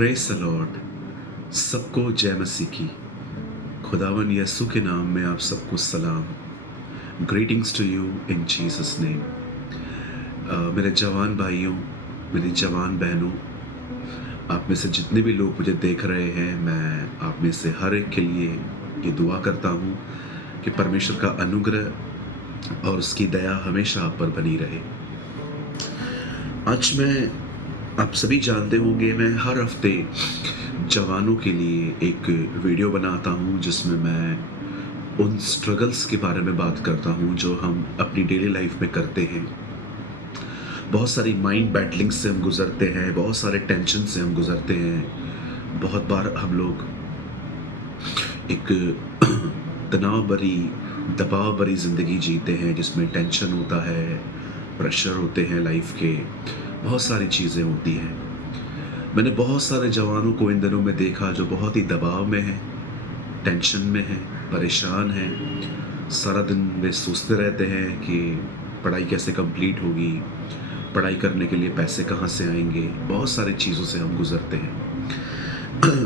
Praise the Lord. सबको जय मसीह की। खुदावन यसु के नाम में आप सबको सलाम। Greetings to you in Jesus name. मेरे जवान भाइयों, मेरी जवान बहनों, आप में से जितने भी लोग मुझे देख रहे हैं, मैं आप में से हर एक के लिए ये दुआ करता हूँ कि परमेश्वर का अनुग्रह और उसकी दया हमेशा आप पर बनी रहे। आज मैं, आप सभी जानते होंगे, मैं हर हफ्ते जवानों के लिए एक वीडियो बनाता हूँ जिसमें मैं उन स्ट्रगल्स के बारे में बात करता हूँ जो हम अपनी डेली लाइफ में करते हैं। बहुत सारी माइंड बैटलिंग से हम गुजरते हैं, बहुत सारे टेंशन से हम गुजरते हैं। बहुत बार हम लोग एक तनाव भरी, दबाव भरी ज़िंदगी जीते हैं जिसमें टेंशन होता है, प्रेशर होते हैं लाइफ के, बहुत सारी चीज़ें होती हैं। मैंने बहुत सारे जवानों को इन दिनों में देखा जो बहुत ही दबाव में हैं, टेंशन में हैं, परेशान हैं। सारा दिन वे सोचते रहते हैं कि पढ़ाई कैसे कंप्लीट होगी, पढ़ाई करने के लिए पैसे कहाँ से आएंगे। बहुत सारी चीज़ों से हम गुजरते हैं।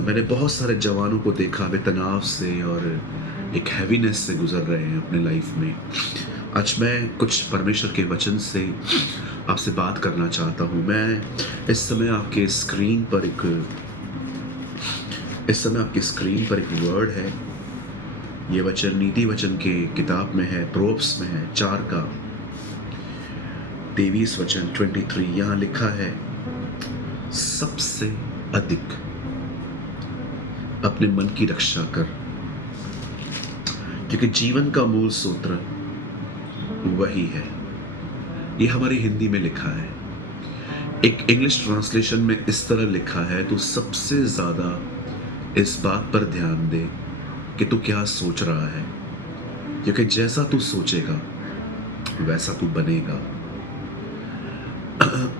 मैंने बहुत सारे जवानों को देखा वे तनाव से और एक हैवीनेस से गुजर रहे हैं अपने लाइफ में। आज मैं कुछ परमेश्वर के वचन से आपसे बात करना चाहता हूँ। मैं इस समय आपकी स्क्रीन पर एक वर्ड है। ये वचन नीति वचन के किताब में है, प्रोव्स में है, 4 का 23 वचन 23। यहाँ लिखा है, सबसे अधिक अपने मन की रक्षा कर, क्योंकि जीवन का मूल सूत्र वही है। ये हमारी हिंदी में लिखा है। एक इंग्लिश ट्रांसलेशन में इस तरह लिखा है, तो सबसे ज़्यादा इस बात पर ध्यान दे कि तू क्या सोच रहा है, क्योंकि जैसा तू सोचेगा वैसा तू बनेगा।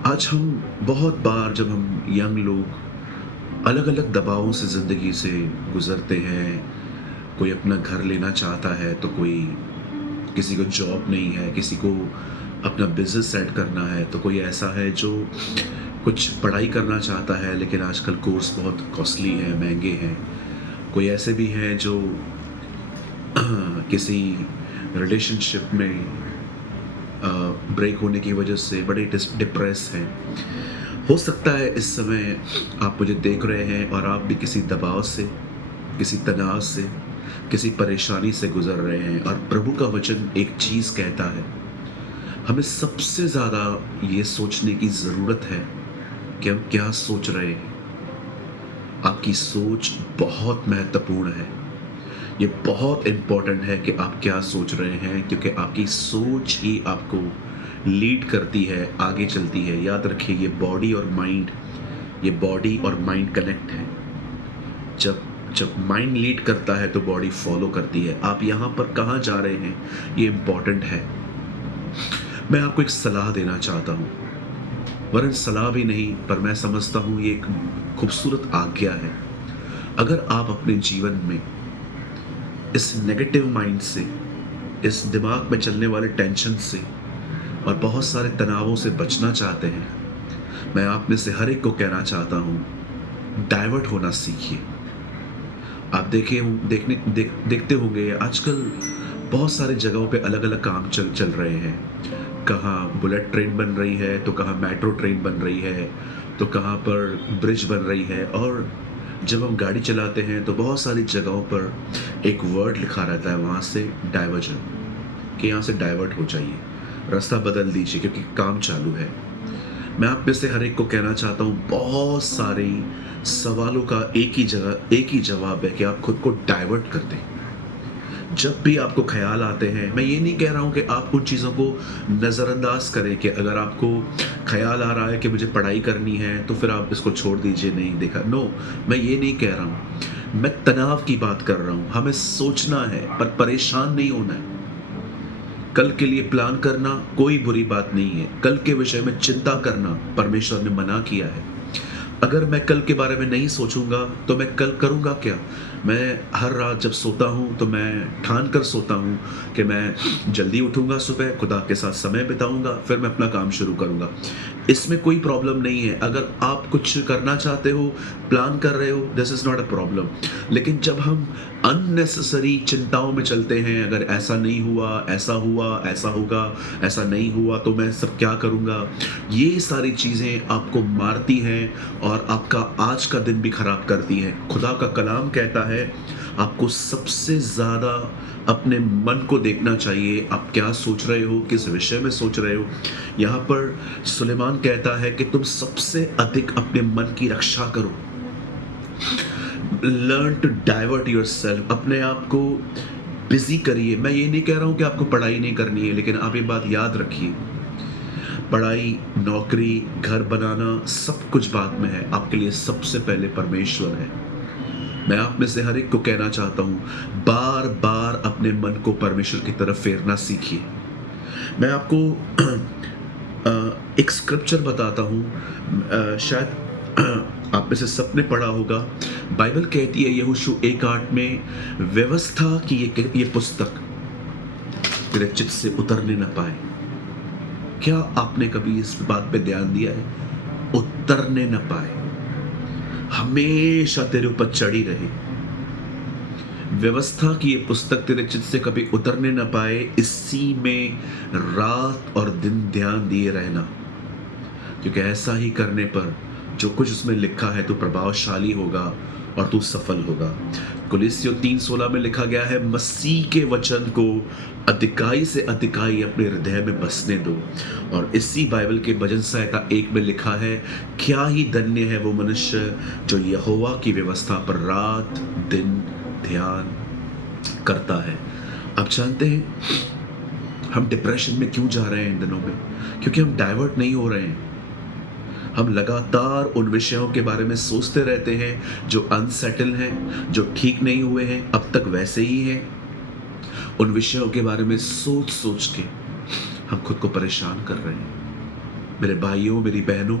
आज हम बहुत बार, जब हम यंग लोग अलग अलग दबावों से ज़िंदगी से गुज़रते हैं, कोई अपना घर लेना चाहता है तो कोई, किसी को जॉब नहीं है, किसी को अपना बिजनेस सेट करना है, तो कोई ऐसा है जो कुछ पढ़ाई करना चाहता है लेकिन आजकल कोर्स बहुत कॉस्टली है, महंगे हैं। कोई ऐसे भी हैं जो किसी रिलेशनशिप में ब्रेक होने की वजह से बड़े डिप्रेस हैं। हो सकता है इस समय आप मुझे देख रहे हैं और आप भी किसी दबाव से, किसी तनाव से, किसी परेशानी से गुजर रहे हैं। और प्रभु का वचन एक चीज़ कहता है, हमें सबसे ज़्यादा ये सोचने की ज़रूरत है कि हम क्या सोच रहे हैं। आपकी सोच बहुत महत्वपूर्ण है। ये बहुत इम्पोर्टेंट है कि आप क्या सोच रहे हैं, क्योंकि आपकी सोच ही आपको लीड करती है, आगे चलती है। याद रखिए, ये बॉडी और माइंड कनेक्ट है। जब माइंड लीड करता है तो बॉडी फॉलो करती है। आप यहाँ पर कहाँ जा रहे हैं, ये इम्पोर्टेंट है। मैं आपको एक सलाह देना चाहता हूँ, वरन सलाह भी नहीं, पर मैं समझता हूँ ये एक खूबसूरत आज्ञा है। अगर आप अपने जीवन में इस नेगेटिव माइंड से, इस दिमाग में चलने वाले टेंशन से और बहुत सारे तनावों से बचना चाहते हैं, मैं आप में से हर एक को कहना चाहता हूँ, डाइवर्ट होना सीखिए। आप देखते होंगे आजकल बहुत सारी जगहों पे अलग अलग काम चल रहे हैं। कहाँ बुलेट ट्रेन बन रही है, तो कहाँ मेट्रो ट्रेन बन रही है, तो कहाँ पर ब्रिज बन रही है। और जब हम गाड़ी चलाते हैं तो बहुत सारी जगहों पर एक वर्ड लिखा रहता है, वहाँ से डाइवर्जन, कि यहाँ से डाइवर्ट हो जाइए, रास्ता बदल दीजिए क्योंकि काम चालू है। मैं आप में से हर एक को कहना चाहता हूँ, बहुत सारे सवालों का एक ही जवाब है कि आप खुद को डाइवर्ट कर दें। जब भी आपको ख्याल आते हैं, मैं ये नहीं कह रहा हूँ कि आप उन चीज़ों को नज़रअंदाज करें, कि अगर आपको ख्याल आ रहा है कि मुझे पढ़ाई करनी है तो फिर आप इसको छोड़ दीजिए, नहीं देखा। नो, मैं ये नहीं कह रहा हूँ। मैं तनाव की बात कर रहा हूँ। हमें सोचना है पर परेशान नहीं होना है। कल के लिए प्लान करना कोई बुरी बात नहीं है। कल के विषय में चिंता करना परमेश्वर ने मना किया है। अगर मैं कल के बारे में नहीं सोचूंगा तो मैं कल करूंगा क्या? मैं हर रात जब सोता हूँ तो मैं ठान कर सोता हूँ कि मैं जल्दी उठूँगा सुबह, खुदा के साथ समय बिताऊँगा, फिर मैं अपना काम शुरू करूँगा। इसमें कोई प्रॉब्लम नहीं है। अगर आप कुछ करना चाहते हो, प्लान कर रहे हो, this is not a problem. लेकिन जब हम अननेसेसरी चिंताओं में चलते हैं, अगर ऐसा नहीं हुआ, ऐसा होगा, ऐसा नहीं हुआ तो मैं सब क्या करूँगा? ये सारी चीज़ें आपको मारती हैं और आपका आज का दिन भी खराब करती हैं। खुदा का कलाम कहता है, आपको सबसे ज़्यादा अपने मन को देखना चाहिए, आप क्या सोच रहे हो, किस विषय में सोच रहे हो। यहाँ पर सुलेमान कहता है कि तुम सबसे अधिक अपने मन की रक्षा करो। लर्न टू डाइवर्ट योरसेल्फ, अपने आप को बिज़ी करिए। मैं ये नहीं कह रहा हूँ कि आपको पढ़ाई नहीं करनी है, लेकिन आप ये बात याद रखिए, पढ़ाई, नौकरी, घर बनाना सब कुछ बाद में है, आपके लिए सबसे पहले परमेश्वर है। मैं आप में से हर एक को कहना चाहता हूँ, बार-बार अपने मन को परमेश्वर की तरफ फेरना सीखिए। मैं आपको एक स्क्रिप्चर बताता हूँ, शायद आप में से सबने पढ़ा होगा। बाइबल कहती है यहोशू 1:8 में, व्यवस्था की ये पुस्तक तेरे चित्त से उतरने न पाए। क्या आपने कभी इस बात पे ध्यान दिया है? उतरने न पाए, हमेशा तेरे ऊपर चढ़ी रहे। व्यवस्था की ये पुस्तक तेरे चित्त से कभी उतरने न पाए, इसी में रात और दिन ध्यान दिए रहना, क्योंकि ऐसा ही करने पर जो कुछ उसमें लिखा है तो प्रभावशाली होगा और तू सफल होगा। कुलिस्सियों 3:16 में लिखा गया है, मसीह के वचन को अधिकाई से अधिकाई अपने हृदय में बसने दो। और इसी बाइबल के भजन संहिता 1 में लिखा है, क्या ही धन्य है वो मनुष्य जो यहोवा की व्यवस्था पर रात दिन ध्यान करता है। आप जानते हैं हम डिप्रेशन में क्यों जा रहे हैं इन दिनों में? क्योंकि हम डाइवर्ट नहीं हो रहे हैं। हम लगातार उन विषयों के बारे में सोचते रहते हैं जो अनसेटल हैं, जो ठीक नहीं हुए हैं, अब तक वैसे ही हैं। उन विषयों के बारे में सोच सोच के हम खुद को परेशान कर रहे हैं। मेरे भाइयों, मेरी बहनों,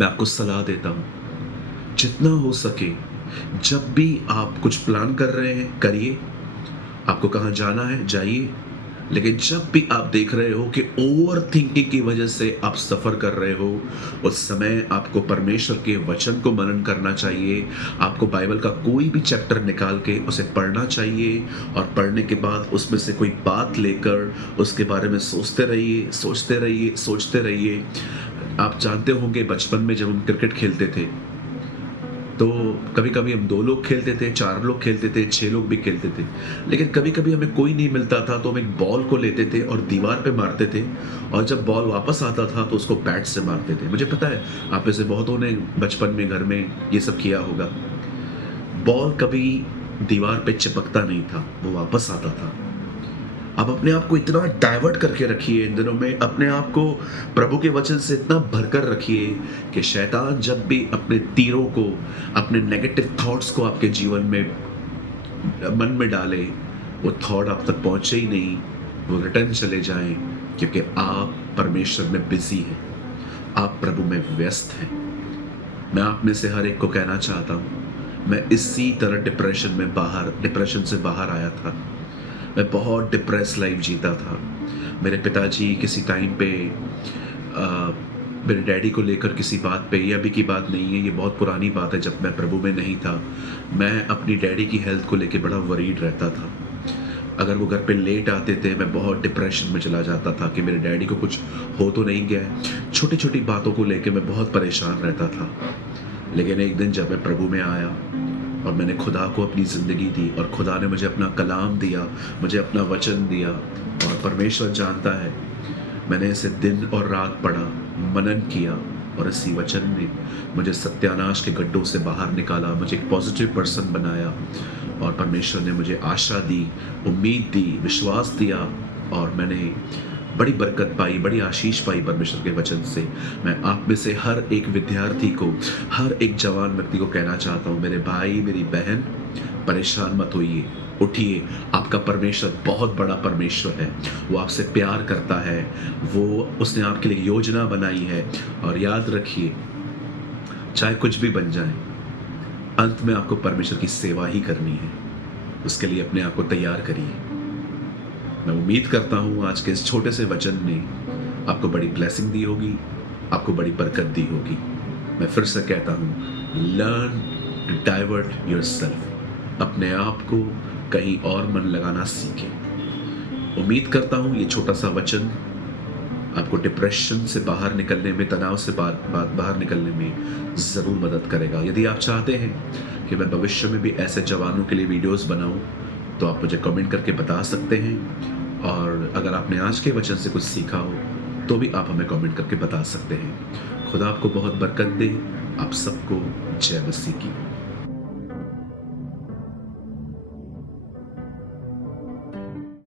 मैं आपको सलाह देता हूं, जितना हो सके जब भी आप कुछ प्लान कर रहे हैं करिए, आपको कहाँ जाना है जाइए, लेकिन जब भी आप देख रहे हो कि ओवर थिंकिंग की वजह से आप सफ़र कर रहे हो, उस समय आपको परमेश्वर के वचन को मनन करना चाहिए। आपको बाइबल का कोई भी चैप्टर निकाल के उसे पढ़ना चाहिए और पढ़ने के बाद उसमें से कोई बात लेकर उसके बारे में सोचते रहिए, सोचते रहिए, सोचते रहिए। आप जानते होंगे बचपन में जब हम क्रिकेट खेलते थे तो कभी-कभी हम 2 लोग खेलते थे, 4 लोग खेलते थे, 6 लोग भी खेलते थे। लेकिन कभी-कभी हमें कोई नहीं मिलता था तो हम एक बॉल को लेते थे और दीवार पे मारते थे, और जब बॉल वापस आता था तो उसको बैट से मारते थे। मुझे पता है आप में से बहुतों ने बचपन में घर में ये सब किया होगा। बॉल कभी दीवार पे चिपकता नहीं था, वो वापस आता था। आप अपने आप को इतना डाइवर्ट करके रखिए इन दिनों में, अपने आप को प्रभु के वचन से इतना भरकर रखिए कि शैतान जब भी अपने तीरों को, अपने नेगेटिव थॉट्स को आपके जीवन में मन में डाले, वो थॉट आप तक पहुंचे ही नहीं, वो रिटर्न चले जाएं, क्योंकि आप परमेश्वर में बिजी हैं, आप प्रभु में व्यस्त हैं। मैं आप में से हर एक को कहना चाहता हूं, मैं इसी तरह डिप्रेशन से बाहर आया था। मैं बहुत डिप्रेस लाइफ जीता था। मेरे पिताजी किसी टाइम पे मेरे डैडी को लेकर किसी बात पे, ये अभी की बात नहीं है, ये बहुत पुरानी बात है, जब मैं प्रभु में नहीं था, मैं अपनी डैडी की हेल्थ को लेके बड़ा वरीड रहता था। अगर वो घर पे लेट आते थे मैं बहुत डिप्रेशन में चला जाता था कि मेरे डैडी को कुछ हो तो नहीं गया है। छोटी-छोटी बातों को लेके मैं बहुत परेशान रहता था। लेकिन एक दिन जब मैं प्रभु में आया और मैंने खुदा को अपनी ज़िंदगी दी और खुदा ने मुझे अपना कलाम दिया, मुझे अपना वचन दिया, और परमेश्वर जानता है मैंने इसे दिन और रात पढ़ा, मनन किया, और इसी वचन ने मुझे सत्यानाश के गड्ढों से बाहर निकाला, मुझे एक पॉजिटिव पर्सन बनाया, और परमेश्वर ने मुझे आशा दी, उम्मीद दी, विश्वास दिया, और मैंने बड़ी बरकत पाई, बड़ी आशीष पाई परमेश्वर के वचन से। मैं आप में से हर एक विद्यार्थी को, हर एक जवान व्यक्ति को कहना चाहता हूँ, मेरे भाई, मेरी बहन, परेशान मत होइए, उठिए। आपका परमेश्वर बहुत बड़ा परमेश्वर है, वो आपसे प्यार करता है, वो उसने आपके लिए योजना बनाई है। और याद रखिए, चाहे कुछ भी बन जाए, अंत में आपको परमेश्वर की सेवा ही करनी है। उसके लिए अपने आप को तैयार करिए। मैं उम्मीद करता हूँ आज के इस छोटे से वचन ने आपको बड़ी ब्लेसिंग दी होगी, आपको बड़ी बरकत दी होगी। मैं फिर से कहता हूँ, लर्न टू डाइवर्ट योरसेल्फ। अपने आप को कहीं और मन लगाना सीखें। उम्मीद करता हूँ ये छोटा सा वचन आपको डिप्रेशन से बाहर निकलने में, तनाव से बाहर निकलने में ज़रूर मदद करेगा। यदि आप चाहते हैं कि मैं भविष्य में भी ऐसे जवानों के लिए वीडियोस बनाऊं, तो आप मुझे कमेंट करके बता सकते हैं। और अगर आपने आज के वचन से कुछ सीखा हो, तो भी आप हमें कमेंट करके बता सकते हैं। खुदा आपको बहुत बरकत दे। आप सबको जय मसीह की।